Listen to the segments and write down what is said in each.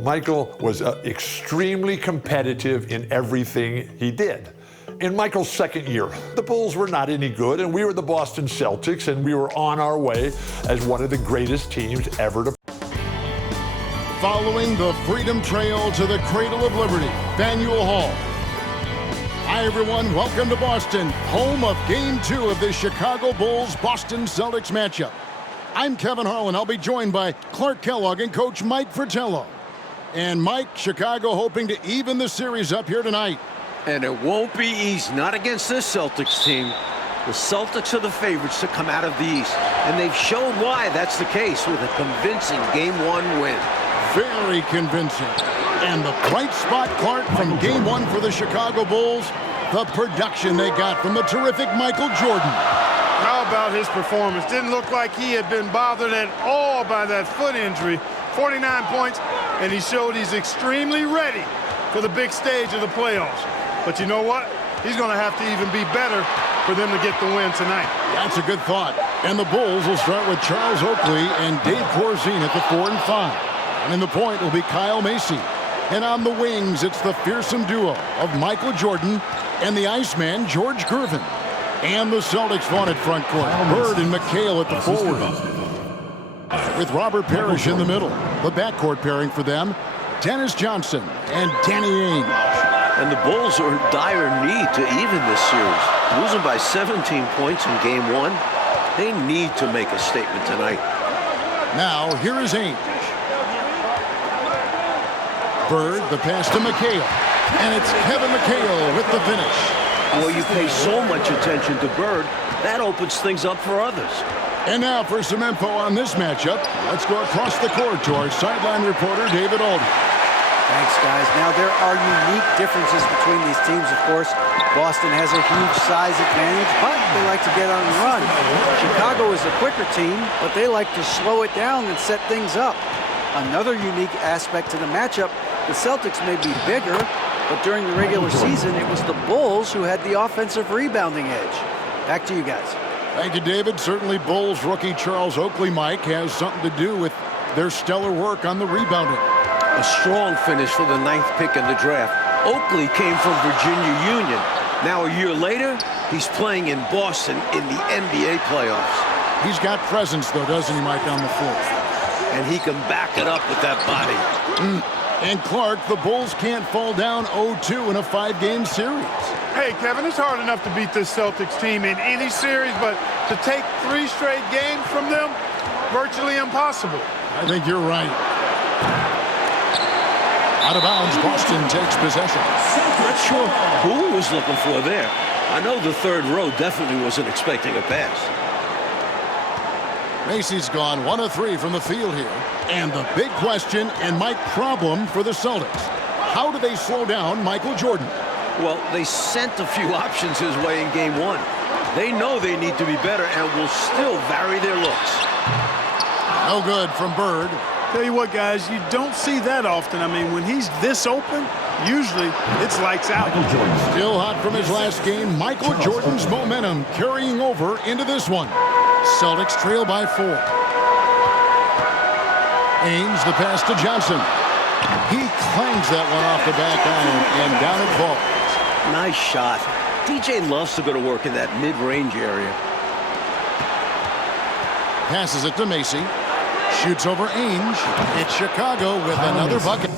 Michael was extremely competitive in everything he did. In Michael's second year, the Bulls were not any good, and we were the Boston Celtics, and we were on our way as one of the greatest teams ever to. Following the Freedom Trail to the Cradle of Liberty, Faneuil Hall. Hi, everyone. Welcome to Boston, home of Game 2 of the Chicago Bulls-Boston Celtics matchup. I'm Kevin Harlan. I'll be joined by Clark Kellogg and Coach Mike Fratello. And Mike, Chicago hoping to even the series up here tonight. And it won't be easy, not against this Celtics team. The Celtics are the favorites to come out of the East, and they've shown why that's the case with a convincing Game 1 win. Very convincing. And the bright spot, Clark, from Game 1 for the Chicago Bulls, the production they got from the terrific Michael Jordan. How about his performance? Didn't look like he had been bothered at all by that foot injury. 49 points, and he showed he's extremely ready for the big stage of the playoffs. But you know what? He's going to have to even be better for them to get the win tonight. That's a good thought. And the Bulls will start with Charles Oakley and Dave Corzine at the 4 and 5. And in the point will be Kyle Macy. And on the wings, it's the fearsome duo of Michael Jordan and the Iceman, George Gervin. And the Celtics vaunted front court, Bird and McHale at the forward. With Robert Parrish in the middle. The backcourt pairing for them, Dennis Johnson and Danny Ainge. And the Bulls are in dire need to even this series. Losing by 17 points in Game 1, they need to make a statement tonight. Now, here is Ainge. Bird, the pass to McHale. And it's Kevin McHale with the finish. Well, you pay so much attention to Bird, that opens things up for others. And now for some info on this matchup, let's go across the court to our sideline reporter, David Aldridge. Thanks, guys. Now, there are unique differences between these teams, of course. Boston has a huge size advantage, but they like to get on the run. Chicago is a quicker team, but they like to slow it down and set things up. Another unique aspect to the matchup, the Celtics may be bigger, but during the regular season, it was the Bulls who had the offensive rebounding edge. Back to you guys. Thank you, David. Certainly Bulls rookie Charles Oakley, Mike, has something to do with their stellar work on the rebounding. A strong finish for the 9th pick in the draft. Oakley came from Virginia Union. Now a year later, he's playing in Boston in the NBA playoffs. He's got presence, though, doesn't he, Mike, on the floor? And he can back it up with that body. And Clark, the Bulls can't fall down 0-2 in a 5-game series. Hey, Kevin, it's hard enough to beat this Celtics team in any series, but to take 3 straight games from them, virtually impossible. I think you're right. Out of bounds, Boston takes possession. Not sure who was looking for there. I know the third row definitely wasn't expecting a pass. Macy's gone 1 of 3 from the field here. And the big question and Mike problem for the Celtics. How do they slow down Michael Jordan? Well, they sent a few options his way in Game 1. They know they need to be better and will still vary their looks. No good from Bird. Tell you what, guys, you don't see that often. I mean, when he's this open, usually it's lights out. Still hot from his last game. Michael Jordan's momentum carrying over into this one. Celtics trail by 4. Ainge, the pass to Johnson. He clangs that one off the back iron, and down it falls. Nice shot. DJ loves to go to work in that mid-range area. Passes it to Macy. Shoots over Ainge. It's Chicago with another bucket.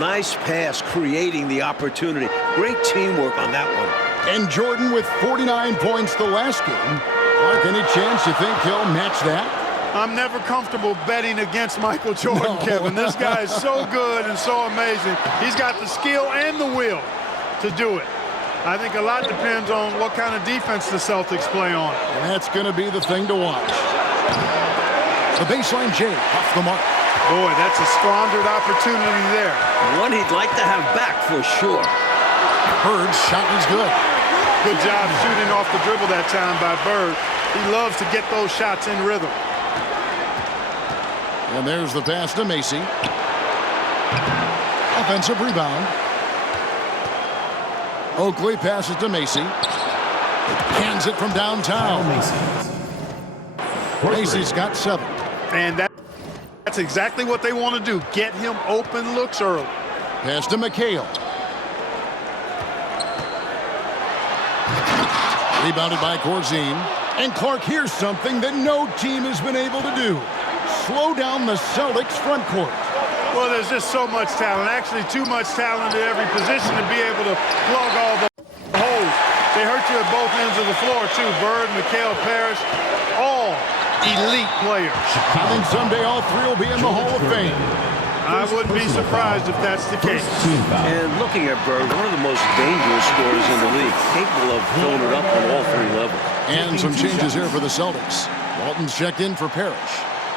Nice pass, creating the opportunity. Great teamwork on that one. And Jordan with 49 points the last game. Clark, any chance you think he'll match that? I'm never comfortable betting against Michael Jordan, Kevin. This guy is so good and so amazing. He's got the skill and the will to do it. I think a lot depends on what kind of defense the Celtics play on. And that's going to be the thing to watch. The baseline J off the mark. Boy, that's a squandered opportunity there. One he'd like to have back for sure. Bird's shot is good. Good job shooting off the dribble that time by Bird. He loves to get those shots in rhythm. And there's the pass to Macy. Offensive rebound. Oakley passes to Macy. Cans it from downtown. Macy's got 7. And That's exactly what they want to do. Get him open looks early. Pass to McHale. Rebounded by Corzine. And Clark, here's something that no team has been able to do. Slow down the Celtics front court. Well, there's just so much talent. Actually, too much talent at every position to be able to plug all the holes. They hurt you at both ends of the floor, too. Bird, Mikal Parrish, all elite players. I think someday all three will be in the Hall of Fame. I wouldn't be surprised if that's the case. And looking at Bird, one of the most dangerous scorers in the league, capable of filling it up on all three levels. And some changes here for the Celtics. Walton's checked in for Parrish.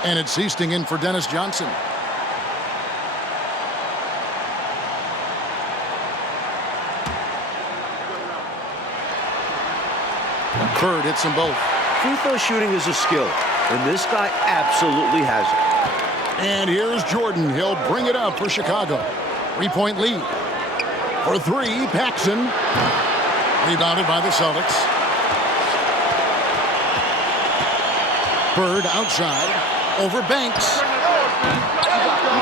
And it's Easting in for Dennis Johnson. Bird hits them both. Free throw shooting is a skill, and this guy absolutely has it. And here's Jordan. He'll bring it up for Chicago. 3-point lead. For three, Paxson. Rebounded by the Celtics. Bird outside. Over Banks.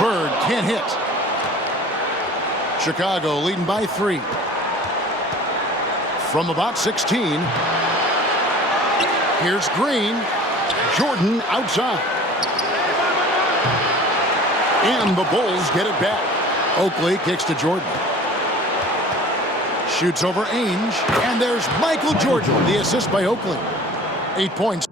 Bird can't hit. Chicago leading by 3. From about 16. Here's Green. Jordan outside. And the Bulls get it back. Oakley kicks to Jordan. Shoots over Ainge. And there's Michael Jordan. The assist by Oakley. 8 points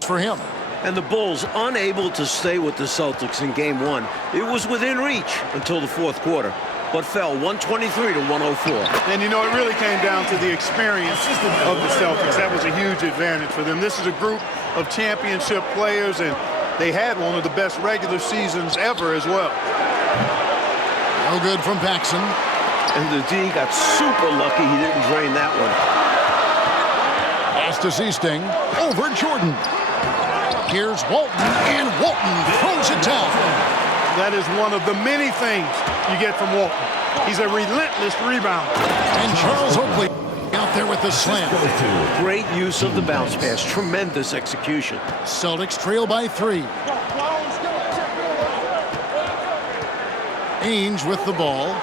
for him. And the Bulls unable to stay with the Celtics in game one. It was within reach until the fourth quarter, but fell 123 to 104. And, you know, it really came down to the experience of the Celtics. That was a huge advantage for them. This is a group of championship players, and they had one of the best regular seasons ever as well. No good from Paxson. And the D got super lucky he didn't drain that one. Pass to Easting. Over Jordan. Here's Walton, and Walton throws it down. That is one of the many things you get from Walton. He's a relentless rebounder. And Charles Oakley out there with the slam. Great use of the bounce pass. Tremendous execution. Celtics trail by 3. Ainge with the ball.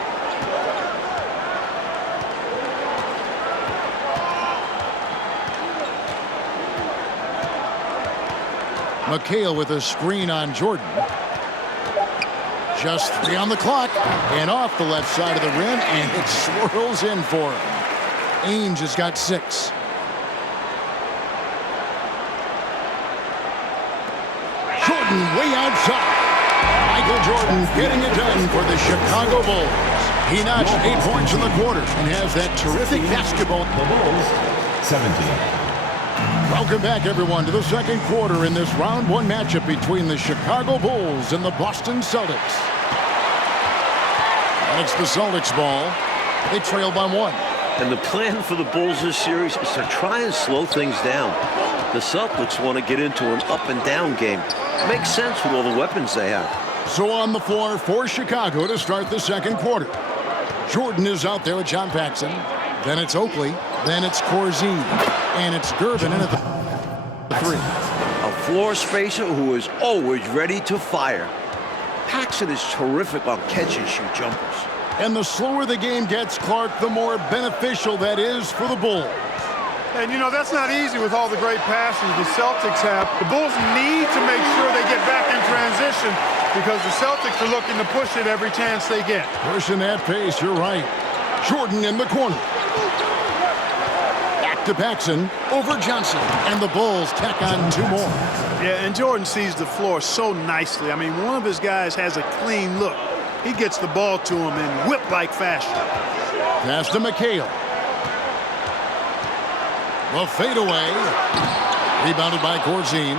McHale with a screen on Jordan. Just 3 on the clock. And off the left side of the rim, and it swirls in for him. Ainge has got 6. Jordan way outside. Michael Jordan getting it done for the Chicago Bulls. He notched 8 points in the quarter and has that terrific basketball. The Bulls, 17. Welcome back, everyone, to the second quarter in this round 1 matchup between the Chicago Bulls and the Boston Celtics. And it's the Celtics ball. They trail by 1. And the plan for the Bulls this series is to try and slow things down. The Celtics want to get into an up-and-down game. Makes sense with all the weapons they have. So on the floor for Chicago to start the second quarter. Jordan is out there with John Paxson. Then it's Oakley. Then it's Corzine. And it's Gervin in at the 3. A floor spacer who is always ready to fire. Paxson is terrific on catch-and-shoot jumpers. And the slower the game gets, Clark, the more beneficial that is for the Bulls. And, you know, that's not easy with all the great passes the Celtics have. The Bulls need to make sure they get back in transition because the Celtics are looking to push it every chance they get. Pushing that pace, you're right. Jordan in the corner. Back to Paxson, over Johnson. And the Bulls tack on 2 more. Yeah, and Jordan sees the floor so nicely. I mean, one of his guys has a clean look. He gets the ball to him in whip-like fashion. Pass to McHale. The fadeaway. Rebounded by Corzine.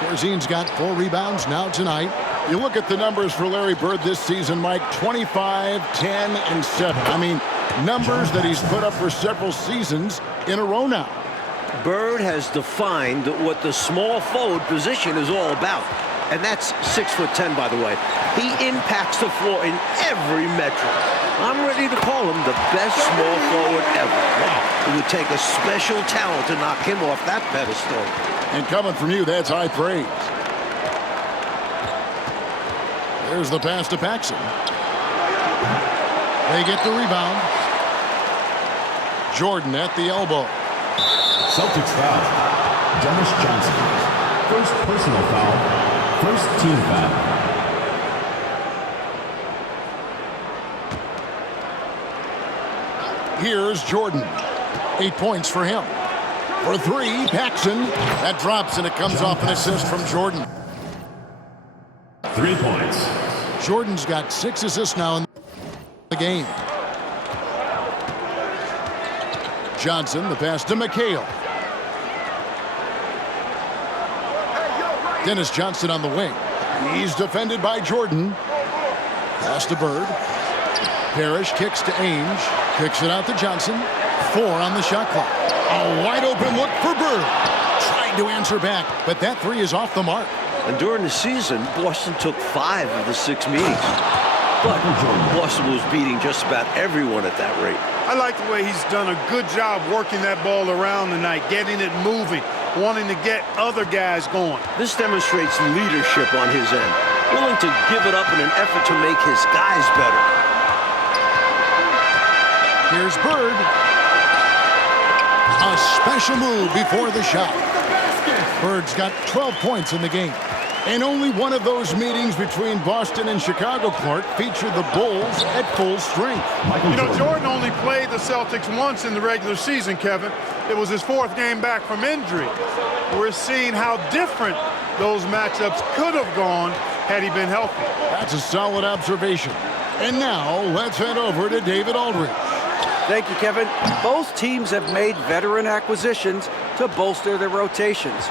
Corzine's got 4 rebounds now tonight. You look at the numbers for Larry Bird this season, Mike, 25, 10, and 7. I mean, numbers that he's put up for several seasons in a row now. Bird has defined what the small forward position is all about. And that's 6'10", by the way. He impacts the floor in every metric. I'm ready to call him the best small forward ever. It would take a special talent to knock him off that pedestal. And coming from you, that's high praise. There's the pass to Paxson. They get the rebound. Jordan at the elbow. Celtics foul. Dennis Johnson. First personal foul. First team foul. Here's Jordan. 8 points for him. For three, Paxson. That drops, and it comes off an assist from Jordan. 3 points. Jordan's got 6 assists now in the game. Johnson, the pass to McHale. Dennis Johnson on the wing. He's defended by Jordan. Pass to Bird. Parrish kicks to Ainge. Kicks it out to Johnson. 4 on the shot clock. A wide open look for Bird. Tried to answer back, but that 3 is off the mark. And during the season, Boston took 5 of the 6 meetings. But Boston was beating just about everyone at that rate. I like the way he's done a good job working that ball around tonight, getting it moving, wanting to get other guys going. This demonstrates leadership on his end, willing to give it up in an effort to make his guys better. Here's Bird. A special move before the shot. Bird's got 12 points in the game. And only one of those meetings between Boston and Chicago, Clark, featured the Bulls at full strength. You know, Jordan only played the Celtics once in the regular season, Kevin. It was his 4th game back from injury. We're seeing how different those matchups could have gone had he been healthy. That's a solid observation. And now, let's head over to David Aldridge. Thank you, Kevin. Both teams have made veteran acquisitions to bolster their rotations.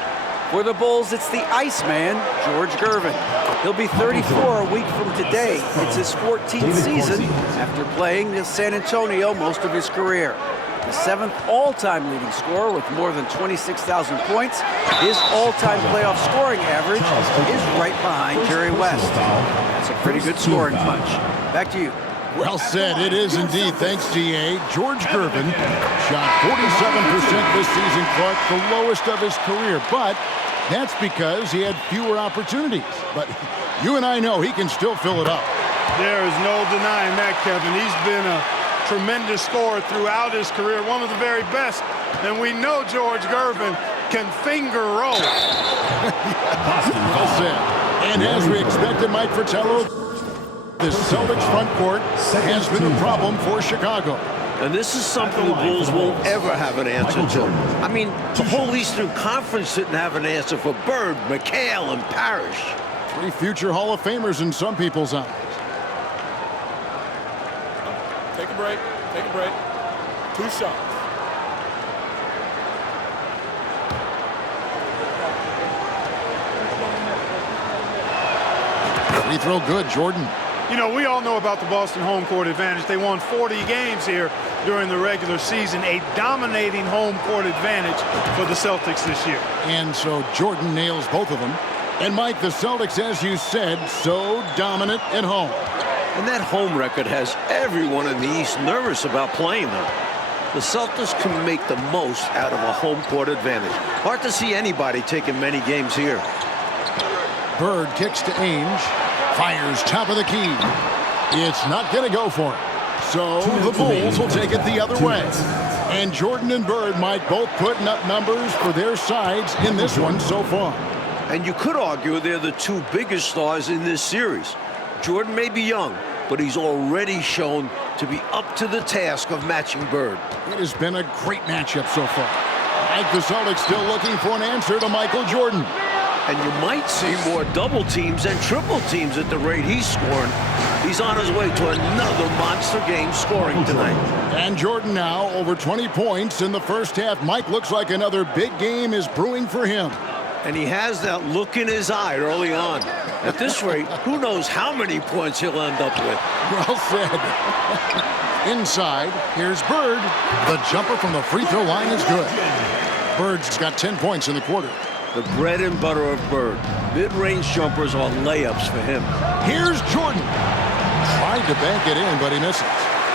For the Bulls, it's the Iceman, George Gervin. He'll be 34 a week from today. It's his 14th season after playing in San Antonio most of his career. The 7th all-time leading scorer with more than 26,000 points. His all-time playoff scoring average is right behind Jerry West. That's a pretty good scoring punch. Back to you. Well said. It is indeed. Thanks, G.A. George Gervin shot 47% this season, Clark, the lowest of his career. But that's because he had fewer opportunities. But you and I know he can still fill it up. There is no denying that, Kevin. He's been a tremendous scorer throughout his career, one of the very best. And we know George Gervin can finger roll. Well said. And as we expected, Mike Fratello, the Celtics front court has been a problem for Chicago. And this is something the Bulls won't ever have an answer to. I mean, the whole Eastern Conference didn't have an answer for Bird, McHale, and Parrish. 3 future Hall of Famers in some people's eyes. Take a break. Take a break. 2 shots. Free throw good, Jordan. You know, we all know about the Boston home court advantage. They won 40 games here during the regular season, a dominating home court advantage for the Celtics this year. And so Jordan nails both of them. And Mike, the Celtics, as you said, so dominant at home. And that home record has everyone in the East nervous about playing them. The Celtics can make the most out of a home court advantage. Hard to see anybody taking many games here. Bird kicks to Ainge. Fires top of the key. It's not going to go for it. So the Bulls will take it the other way. And Jordan and Bird might both putting up numbers for their sides in this one so far. And you could argue they're the 2 biggest stars in this series. Jordan may be young, but he's already shown to be up to the task of matching Bird. It has been a great matchup so far. Mike, the Celtics still looking for an answer to Michael Jordan. And you might see more double teams and triple teams at the rate he's scoring. He's on his way to another monster game scoring tonight. And Jordan now over 20 points in the first half. Mike, looks like another big game is brewing for him. And he has that look in his eye early on. At this rate, who knows how many points he'll end up with. Well said. Inside, here's Bird. The jumper from the free throw line is good. Bird's got 10 points in the quarter. The bread and butter of Bird. Mid-range jumpers are layups for him. Here's Jordan. Tried to bank it in, but he misses.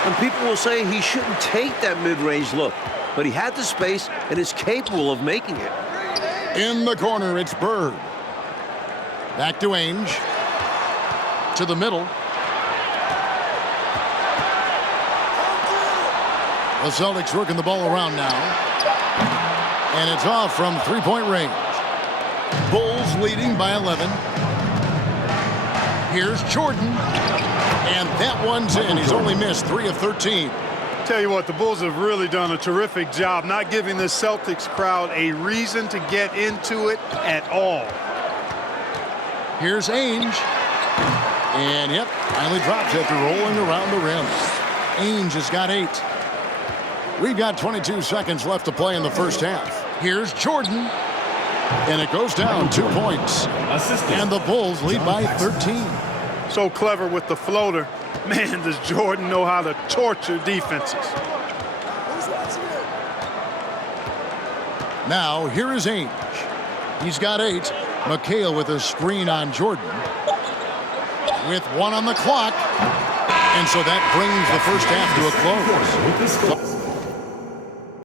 And people will say he shouldn't take that mid-range look. But he had the space and is capable of making it. In the corner, it's Bird. Back to Ainge. to the middle. The Celtics working the ball around now. And it's off from three-point range. Bulls leading by 11. Here's Jordan. And that one's in. He's only missed 3 of 13. Tell you what, the Bulls have really done a terrific job not giving the Celtics crowd a reason to get into it at all. Here's Ainge. And yep, finally drops after rolling around the rim. Ainge has got 8. We've got 22 seconds left to play in the first half. Here's Jordan. And it goes down 2 points. And the Bulls lead by 13. So clever with the floater. Man, does Jordan know how to torture defenses. Now, here is Ainge. He's got 8. McHale with a screen on Jordan. With 1 on the clock. And so that brings the first half to a close.